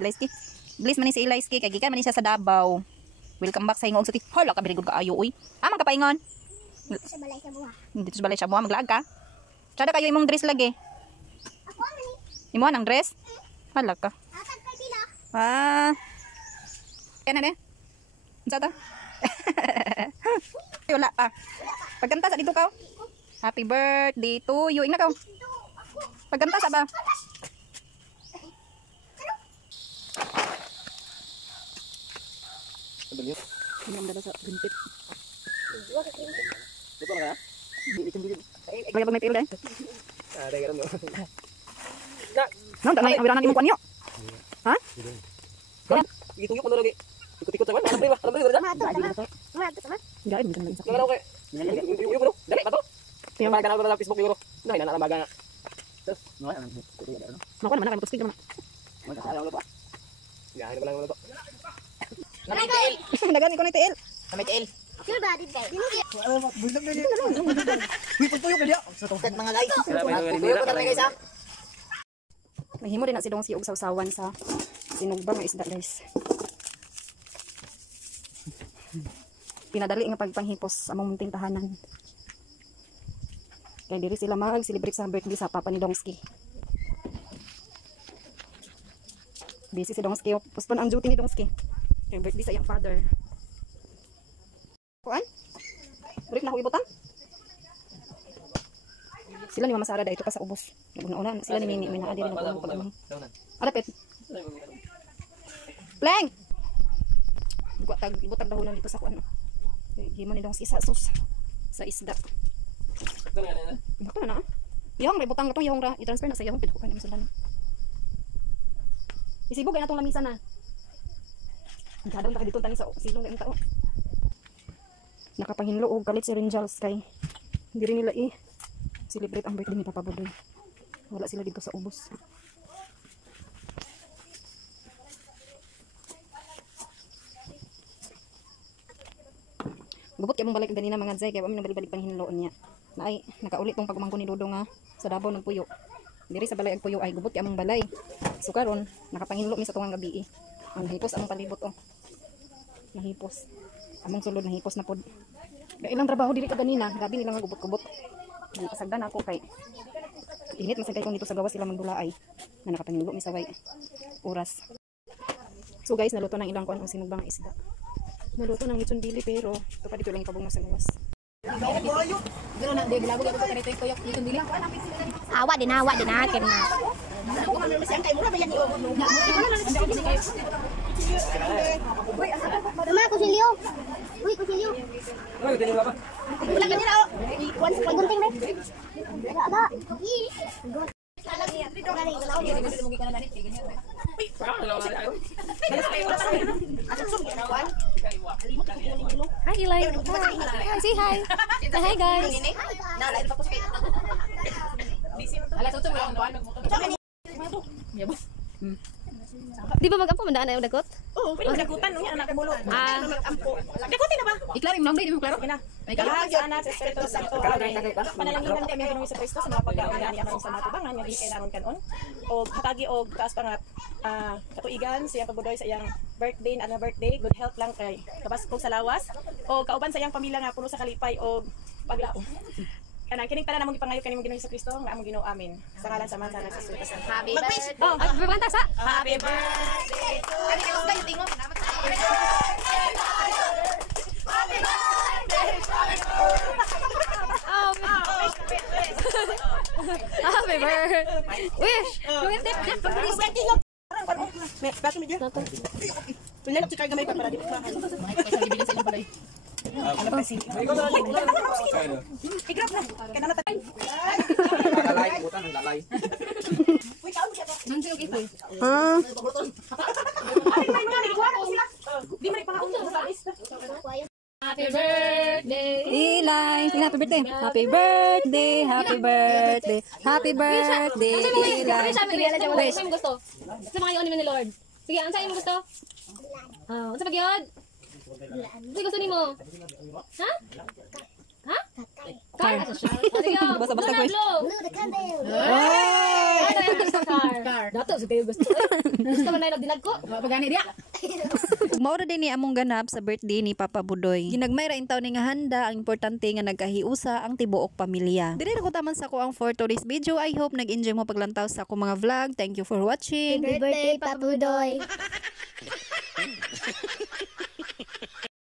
Ilayski. Bliss man ni si Ilayski kay gikan man ni siya sa Davao. Welcome back sa Hingog City. Hala ka birigod ka ayo uy. Amang ka paingon. Dito sa balay sa buha. Dito sa balay sa buha maglaag ka. Sada kayo imong dress lagi. Ako ang mani. Imo ang dress? Hala ka. Atag kay pila. Yan na. Unsa ta? Wala pa. Pagkanta sa dito ka. Happy birthday to you. Ingna ka. Pagkanta sa ba? Ang dala sa gintit. Dito na ka? Bilit. Kaya pag may tiil dahil. Dahil ka mo. No, tanay, awiranan imong kanyo. Ha? Ituyok mo na lagi. Ikot-ikot sa man. Alam ba? Alam ba? Mato sama. Gain mo lang sa. Nagalaw kay. Ituyok mo. Dali ba to? Yung mga kanal ko sa Facebook siguro. Nay, nalamaga nga. Mako naman na postig naman. Ayaw mo pa. Gahin mo lang mo to. Dagan ko ni tiil. May tiil. Sure ba dit kay? Dino kay. Buldag na niya. Uy, pagtuyok na niya. Sa tungkad mga guys. Pagtuyok ko talaga guys ha. Mahimo din na si Dongsi og sawsawan sa sinugbang nga isda guys. Pinadali nga pagpanghipos sa among munting tahanan. Kaya diri sila mag-celebrate sa birthday sa papa ni Dongski. Busy si Dongski. Postpone ang duty ni Dongski. Kaya birthday sa iyang father. Kuan? Break na ako ibutang? Sila ni Mama Sara dito ka sa ubos. Una-una sila ni Mini. May naadi rin ako pag-amang. Adapit. Pleng! Ibutang dahunan dito sa kuan. Himo ni Dongski sa sus. Sa isda. Ito na na. Yung may butang ito, yung i-transfer na sa iyo. Pinukupan naman sila. Isibog ay natong lamisan na. Ang kadang taka dito tani sa silong na yung tao. Nakapanginlo og kalit si Rinjals kay hindi rin nila celebrate ang birthday ni Papa Budoy. Wala sila dito sa ubos. Gubot kaya mong balik ganina mga Zay kaya kami nabalik-balik pang hinloon niya. Na ay nakaulit tong pagmangko ni Dodo nga sa Davao ng puyo. Diri sa balay ag puyo ay gubot kaya mong balay. So karon nakapanginlo mi sa tungang gabi. Ang nahipos among palibot oh. Nahipos. Among sulod nahipos na pod. Kaya ilang trabaho diri ka ganina, gabi nila nga gubot-gubot. Pasagdan ako kay init masagay kung dito sa gawas sila magdulaay. Na nakapanginlo mi sa way oras. So guys, naluto ng ilang kuan ang sinugbang isda. Naluto ng lechon dili pero ito pa dito lang ipabong sa gawas. Pero na di bilabog ako kanito yung koyok lechon dili. Awa din akin na. Mama, kusilyo. Uy, kusilyo. Uy, dali ba? Wala ka nila, oh. Once, pagunting, rin. Aga. Hi Eli. Hi, say hi. Say hi guys. Di ba mag-ampo mandaan na yung dagot? Oo, pwede magdagutan nung yan, anak mulo. Mag-ampo. Dagutin na ba? Iklaro yung nombre, di mo klaro? May kalahag sa anak, sa Espiritu Santo. Panalanginan kami ang sa Kristo sa mga pag-aalaan niya sa mga tubangan, nga di kailangan kanon. O hatagi o taas pa nga katuigan sa iyang pabudoy sa iyang birthday, na birthday, good health lang kay kabaskog sa lawas. O kauban sa iyang pamilya nga puno sa kalipay o paglaom. Kanang kining tanan namong gipangayo kanimo Ginoo Hesus Kristo nga among Ginoo amin. Sa ngalan sa Ama sa Anak sa Espiritu Santo. Happy birthday. Oh, berbanta sa. Happy birthday to you. Happy birthday. Happy birthday. Wish. May baso mi dia. Tunya lang gamay pa para di makan. Igrap na. Kana na tay. Lalay, butan ang lalay. Uy, kaon siya to. Nanti okay po. Ay, may mga nagkuha ko sila. Di man ipangaon sa lista. Happy birthday. Eli, happy birthday. Happy birthday. Happy birthday. Happy birthday. Eli. Wish. Ano gusto? Sa mga iyon ni Lord. Sige, ano sa'yo mo gusto? Ano sa pagyod? Ano gusto ni mo? Ha? Ha? Car. Sige, Basta-basta, blue na, guys. blue. Blue the candle. Ano yung gusto car? Dato, sa kayo gusto. Gusto man na dinag ko. Pagani dia. Maura din ni among ganap sa birthday ni Papa Budoy. Ginagmay ra intaw ni nga handa, ang importante nga nagkahiusa ang tibuok pamilya. Diri na ko taman sa ko ang for today's video. I hope nag-enjoy mo paglantaw sa ako mga vlog. Thank you for watching. Happy birthday, Papudoy.